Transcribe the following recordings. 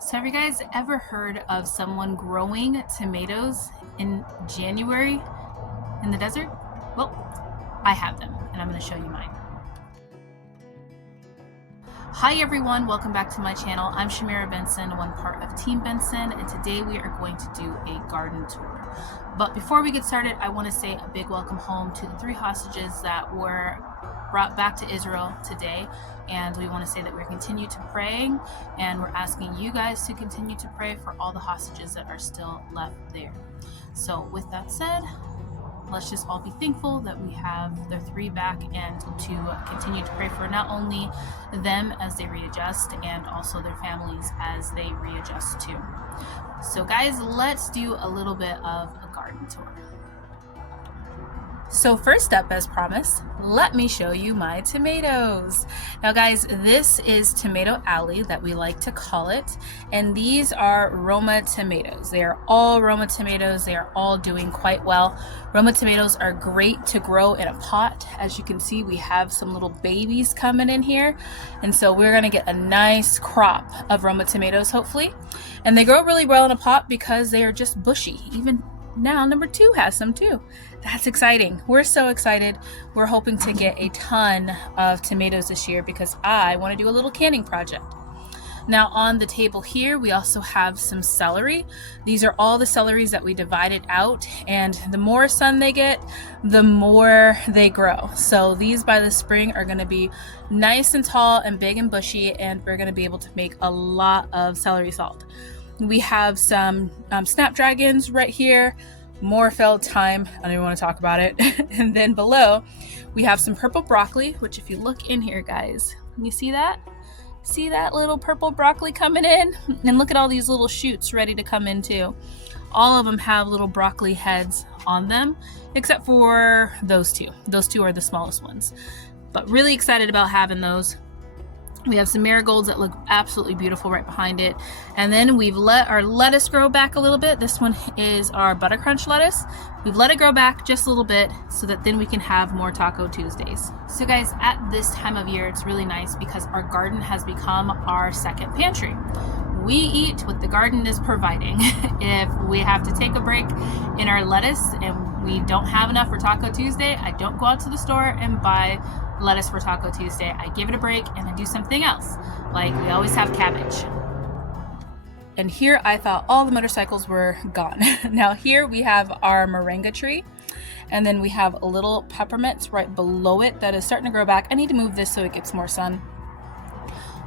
So have you guys ever heard of someone growing tomatoes in January in the desert? Well, I have them, and I'm going to show you mine. Hi everyone, welcome back to my channel. I'm Shamira Benson, one part of Team Benson, and today we are going to do a garden tour. But before we get started, I want to say a big welcome home to the 3 hostages that were brought back to Israel today, and we want to say that we're continuing to praying, and we're asking you guys to continue to pray for all the hostages that are still left there. So with that said, let's just all be thankful that we have the 3 back, and to continue to pray for not only them as they readjust and also their families as they readjust too. So guys, let's do a little bit of a garden tour. So first up, as promised, let me show you my tomatoes. Now guys, this is Tomato Alley that we like to call it, and these are Roma tomatoes. They are all Roma tomatoes. They are all doing quite well. Roma tomatoes are great to grow in a pot. As you can see, we have some little babies coming in here, and so we're gonna get a nice crop of Roma tomatoes hopefully. And they grow really well in a pot because they are just bushy. Even now number 2 has some too. That's exciting. We're so excited. We're hoping to get a ton of tomatoes this year because I want to do a little canning project. Now on the table here, we also have some celery. These are all the celeries that we divided out, and the more sun they get, the more they grow. So these by the spring are going to be nice and tall and big and bushy, and we're going to be able to make a lot of celery salt. We have some snapdragons right here, more felled thyme, I don't even want to talk about it. And then below we have some purple broccoli, which if you look in here guys, you see that? See that little purple broccoli coming in? And look at all these little shoots ready to come in too. All of them have little broccoli heads on them, except for those 2. Those 2 are the smallest ones, but really excited about having those. We have some marigolds that look absolutely beautiful right behind it. And then we've let our lettuce grow back a little bit. This one is our butter crunch lettuce. We've let it grow back just a little bit so that then we can have more Taco Tuesdays. So guys, at this time of year, it's really nice because our garden has become our second pantry. We eat what the garden is providing. If we have to take a break in our lettuce and we don't have enough for Taco Tuesday, I don't go out to the store and buy lettuce for Taco Tuesday. I give it a break and I do something else. Like we always have cabbage. And here I thought all the motorcycles were gone. Now here we have our moringa tree, and then we have a little peppermint right below it that is starting to grow back. I need to move this so it gets more sun.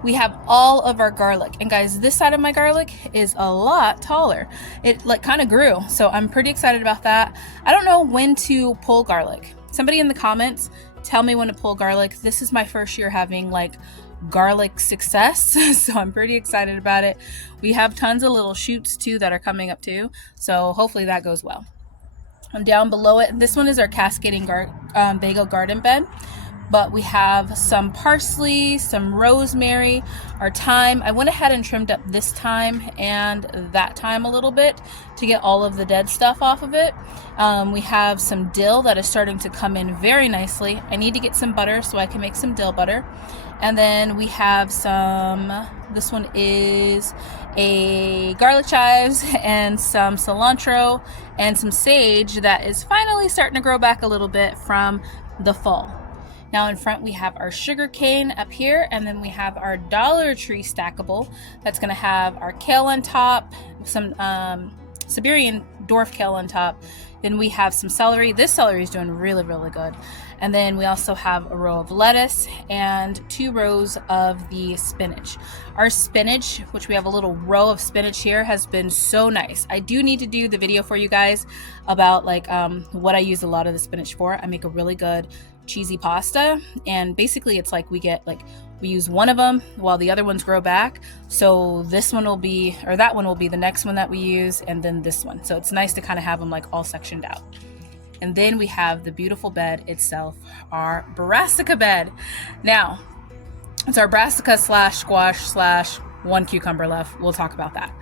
We have all of our garlic, and guys, this side of my garlic is a lot taller. It like kind of grew, so I'm pretty excited about that. I don't know when to pull garlic. Somebody in the comments tell me when to pull garlic. This is my first year having like garlic success, so I'm pretty excited about it. We have tons of little shoots too that are coming up too, so hopefully that goes well. And down below it, this one is our cascading Vego garden bed. But we have some parsley, some rosemary, our thyme. I went ahead and trimmed up this thyme and that thyme a little bit to get all of the dead stuff off of it. We have some dill that is starting to come in very nicely. I need to get some butter so I can make some dill butter. And then we have some, this one is a garlic chives and some cilantro and some sage that is finally starting to grow back a little bit from the fall. Now in front we have our sugar cane up here, and then we have our Dollar Tree stackable that's going to have our kale on top, some Siberian dwarf kale on top. Then we have some celery. This celery is doing really, really good. And then we also have a row of lettuce and 2 rows of the spinach. Our spinach, which we have a little row of spinach here, has been so nice. I do need to do the video for you guys about like what I use a lot of the spinach for. I make a really good cheesy pasta, and basically it's like we use one of them while the other ones grow back. So this one will be, or that one will be the next one that we use, and then this one. So it's nice to kind of have them like all sectioned out. And then we have the beautiful bed itself, our brassica bed. Now it's our brassica slash squash slash 1 cucumber left. We'll talk about that.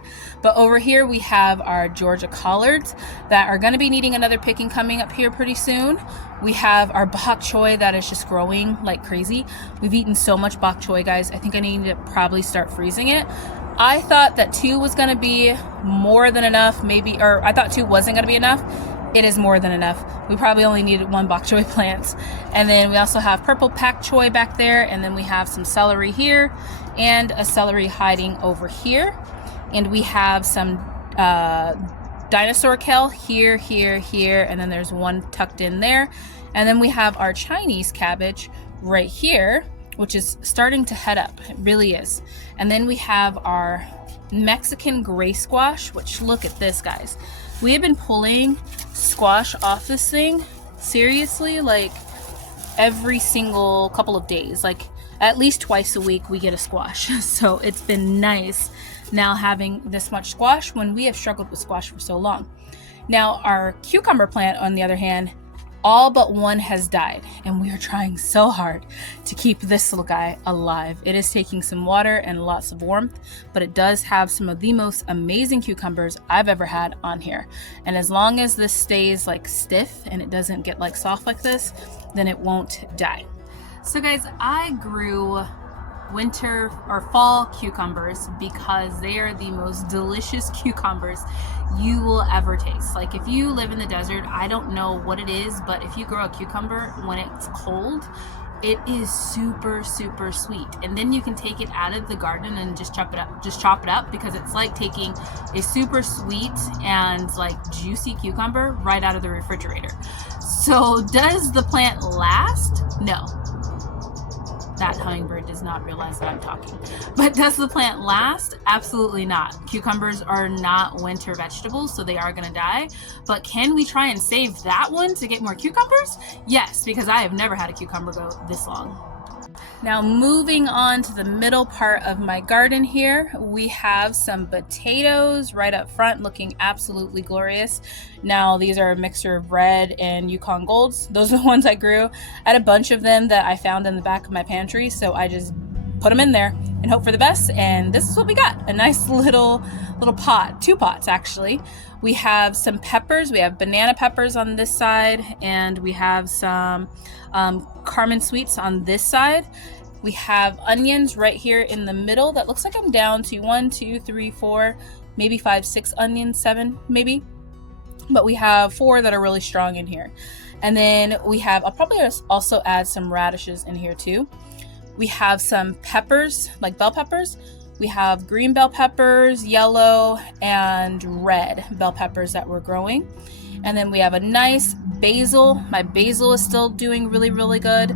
But over here we have our Georgia collards that are going to be needing another picking coming up here pretty soon. We have our bok choy that is just growing like crazy. We've eaten so much bok choy, guys. I think I need to probably start freezing it. I thought that 2 was going to be more than enough, maybe, or I thought 2 wasn't going to be enough. It is more than enough. We probably only needed 1 bok choy plant. And then we also have purple pak choy back there, and then we have some celery here and a celery hiding over here. And we have some dinosaur kale here, here, and then there's 1 tucked in there. And then we have our Chinese cabbage right here, which is starting to head up. It really is. And then we have our Mexican gray squash, which, look at this, guys. We have been pulling squash off this thing, seriously, like every single couple of days. Like at least twice a week we get a squash. So it's been nice now having this much squash when we have struggled with squash for so long. Now our cucumber plant, on the other hand, all but 1 has died, and we are trying so hard to keep this little guy alive. It is taking some water and lots of warmth, but it does have some of the most amazing cucumbers I've ever had on here. And as long as this stays like stiff and it doesn't get like soft like this, then it won't die. So guys, I grew winter or fall cucumbers because they are the most delicious cucumbers you will ever taste. Like if you live in the desert, I don't know what it is, but if you grow a cucumber when it's cold, it is super sweet. And then you can take it out of the garden and just chop it up because it's like taking a super sweet and like juicy cucumber right out of the refrigerator. So does the plant last? No. That hummingbird does not realize that I'm talking. But does the plant last? Absolutely not. Cucumbers are not winter vegetables, so they are gonna die. But can we try and save that one to get more cucumbers? Yes, because I have never had a cucumber go this long. Now moving on to the middle part of my garden here, we have some potatoes right up front looking absolutely glorious. Now these are a mixture of red and Yukon Golds. Those are the ones I grew. I had a bunch of them that I found in the back of my pantry, so I just put them in there and hope for the best, and this is what we got. A nice little pot, 2 pots actually. We have some peppers. We have banana peppers on this side, and we have some Carmen sweets on this side. We have onions right here in the middle. That looks like I'm down to 1, 2, 3, 4, maybe 5, 6 onions, 7 maybe. But we have 4 that are really strong in here. And then we have, I'll probably also add some radishes in here too. We have some peppers, like bell peppers. We have green bell peppers, yellow, and red bell peppers that we're growing. And then we have a nice basil. My basil is still doing really good.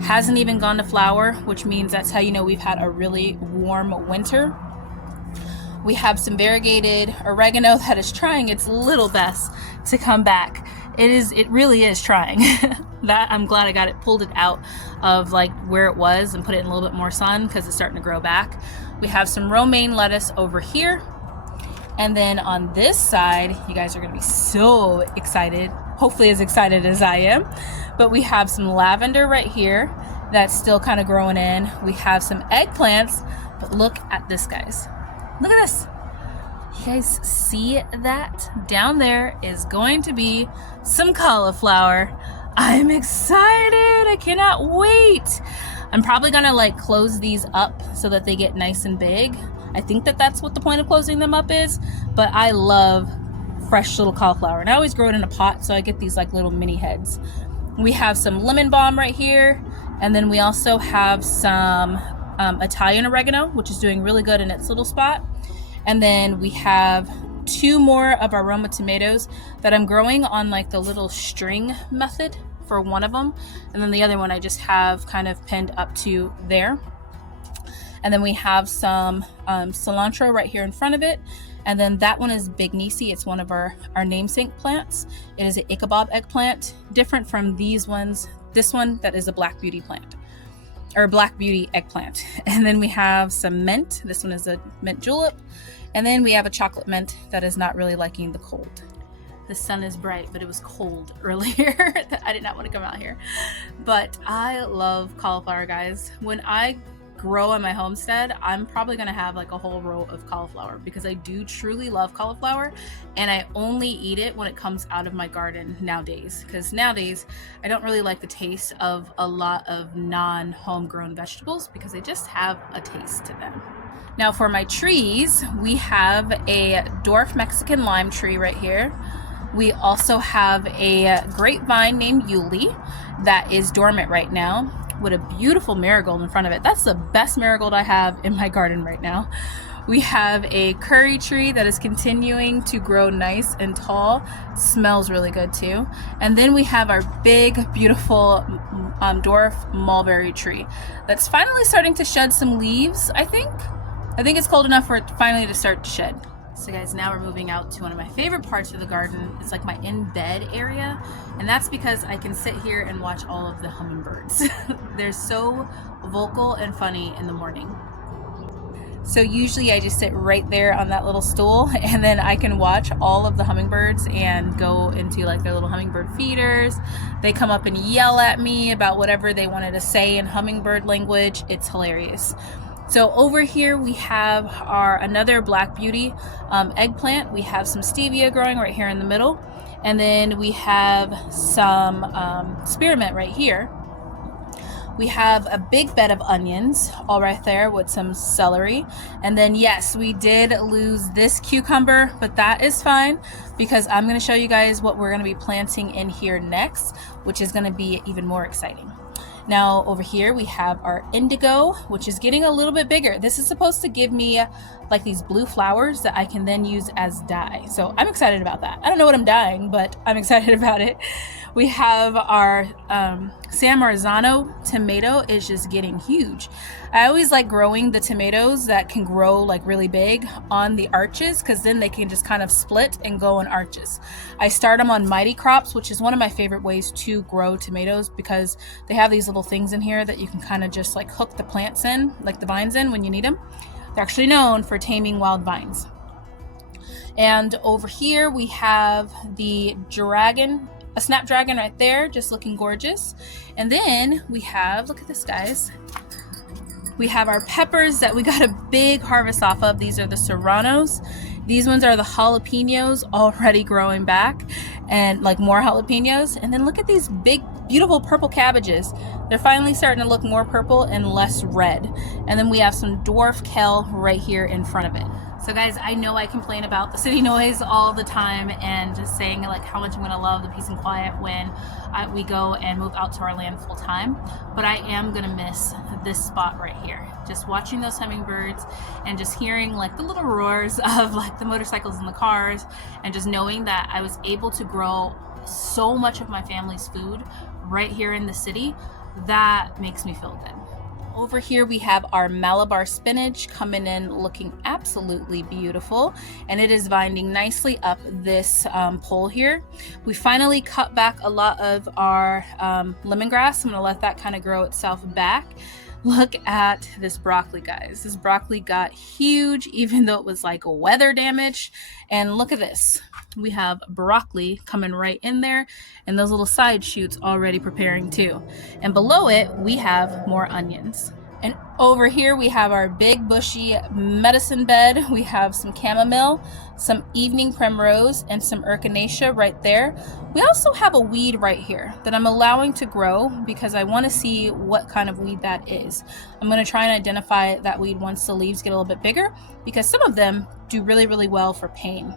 Hasn't even gone to flower, which means that's how you know we've had a really warm winter. We have some variegated oregano that is trying its little best to come back. It really is trying. That I'm glad I pulled it out of like where it was and put it in a little bit more sun because it's starting to grow back. We have some romaine lettuce over here. And then on this side, you guys are gonna be so excited, hopefully as excited as I am. But we have some lavender right here that's still kind of growing in. We have some eggplants, but look at this, guys. Look at this. You guys see that? Down there is going to be some cauliflower. I'm excited. I cannot wait. I'm probably gonna like close these up so that they get nice and big. I think that that's what the point of closing them up is, but I love fresh little cauliflower. And I always grow it in a pot, so I get these like little mini heads. We have some lemon balm right here. And then we also have some Italian oregano, which is doing really good in its little spot. And then we have 2 more of our Roma tomatoes that I'm growing on like the little string method for one of them. And then the other one I just have kind of pinned up to there. And then we have some cilantro right here in front of it. And then that one is Big Nisi. It's one of our namesake plants. It is an Ichabod eggplant, different from these ones. This one that is a Black Beauty plant, or Black Beauty eggplant. And then we have some mint. This one is a mint julep. And then we have a chocolate mint that is not really liking the cold. The sun is bright, but it was cold earlier. I did not want to come out here. But I love cauliflower, guys. When I grow on my homestead, I'm probably gonna have like a whole row of cauliflower because I do truly love cauliflower, and I only eat it when it comes out of my garden nowadays, because nowadays I don't really like the taste of a lot of non-homegrown vegetables because they just have a taste to them. Now for my trees, we have a dwarf Mexican lime tree right here. We also have a grapevine named Yuli that is dormant right now with a beautiful marigold in front of it. That's the best marigold I have in my garden right now. We have a curry tree that is continuing to grow nice and tall. Smells really good too. And then we have our big, beautiful dwarf mulberry tree that's finally starting to shed some leaves, I think. I think it's cold enough for it finally to start to shed. So guys, now we're moving out to one of my favorite parts of the garden. It's like my in-bed area. And that's because I can sit here and watch all of the hummingbirds. They're so vocal and funny in the morning. So usually I just sit right there on that little stool, and then I can watch all of the hummingbirds and go into like their little hummingbird feeders. They come up and yell at me about whatever they wanted to say in hummingbird language. It's hilarious. So over here we have our another Black Beauty eggplant. We have some stevia growing right here in the middle. And then we have some spearmint right here. We have a big bed of onions all right there with some celery. And then yes, we did lose this cucumber, but that is fine because I'm going to show you guys what we're going to be planting in here next, which is going to be even more exciting. Now over here we have our indigo, which is getting a little bit bigger. This is supposed to give me like these blue flowers that I can then use as dye. So I'm excited about that. I don't know what I'm dyeing, but I'm excited about it. We have our San Marzano tomato is just getting huge. I always like growing the tomatoes that can grow like really big on the arches because then they can just kind of split and go in arches. I start them on mighty crops, which is one of my favorite ways to grow tomatoes because they have these little things in here that you can kind of just like hook the plants in, like the vines in when you need them. They're actually known for taming wild vines. And over here we have the dragon, a snapdragon right there, just looking gorgeous. And then we have, look at this guys, we have our peppers that we got a big harvest off of. These are the serranos. These ones are the jalapenos already growing back and like more jalapenos. And then look at these big, beautiful purple cabbages. They're finally starting to look more purple and less red. And then we have some dwarf kale right here in front of it. So guys, I know I complain about the city noise all the time and just saying like how much I'm gonna love the peace and quiet when we go and move out to our land full time, but I am gonna miss this spot right here. Just watching those hummingbirds and just hearing like the little roars of like the motorcycles and the cars and just knowing that I was able to grow so much of my family's food right here in the city, that makes me feel good. Over here we have our Malabar spinach coming in looking absolutely beautiful, and it is vinding nicely up this pole here. We finally cut back a lot of our lemongrass. I'm gonna let that kind of grow itself back. Look at this broccoli, guys. This broccoli got huge even though it was like weather damage. And look at this. We have broccoli coming right in there and those little side shoots already preparing too. And below it, we have more onions. And over here we have our big bushy medicine bed. We have some chamomile, some evening primrose, and some echinacea right there. We also have a weed right here that I'm allowing to grow because I want to see what kind of weed that is. I'm going to try and identify that weed once the leaves get a little bit bigger because some of them do really, really well for pain.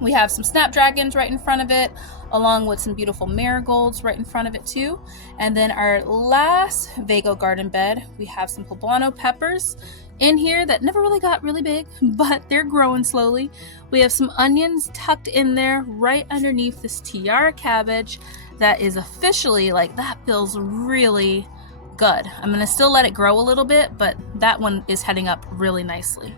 We have some snapdragons right in front of it, along with some beautiful marigolds right in front of it too. And then our last Vego garden bed, we have some poblano peppers in here that never really got really big, but they're growing slowly. We have some onions tucked in there right underneath this tiara cabbage that is officially like, that feels really good. I'm gonna still let it grow a little bit, but that one is heading up really nicely.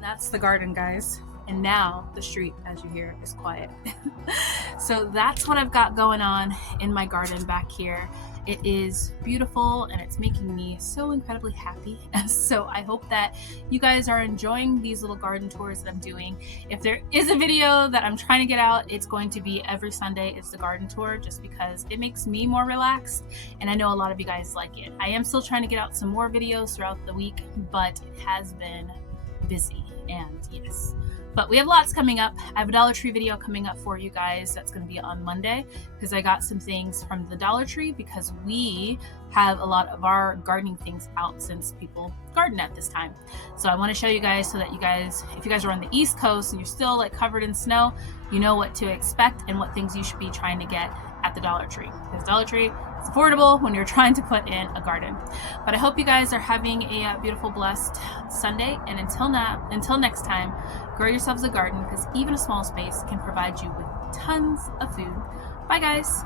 That's the garden, guys. And now the street, as you hear, is quiet. So that's what I've got going on in my garden back here. It is beautiful and it's making me so incredibly happy. And so I hope that you guys are enjoying these little garden tours that I'm doing. If there is a video that I'm trying to get out, it's going to be every Sunday. It's the garden tour just because it makes me more relaxed. And I know a lot of you guys like it. I am still trying to get out some more videos throughout the week, but it has been busy, and yes. But we have lots coming up. I have a Dollar Tree video coming up for you guys. That's going to be on Monday because I got some things from the Dollar Tree because we have a lot of our gardening things out since people garden at this time. So I want to show you guys so that you guys, if you guys are on the East Coast and you're still like covered in snow, you know what to expect and what things you should be trying to get at the Dollar Tree. Because Dollar Tree is affordable when you're trying to put in a garden. But I hope you guys are having a beautiful, blessed Sunday. And until next time, grow yourselves a garden because even a small space can provide you with tons of food. Bye guys.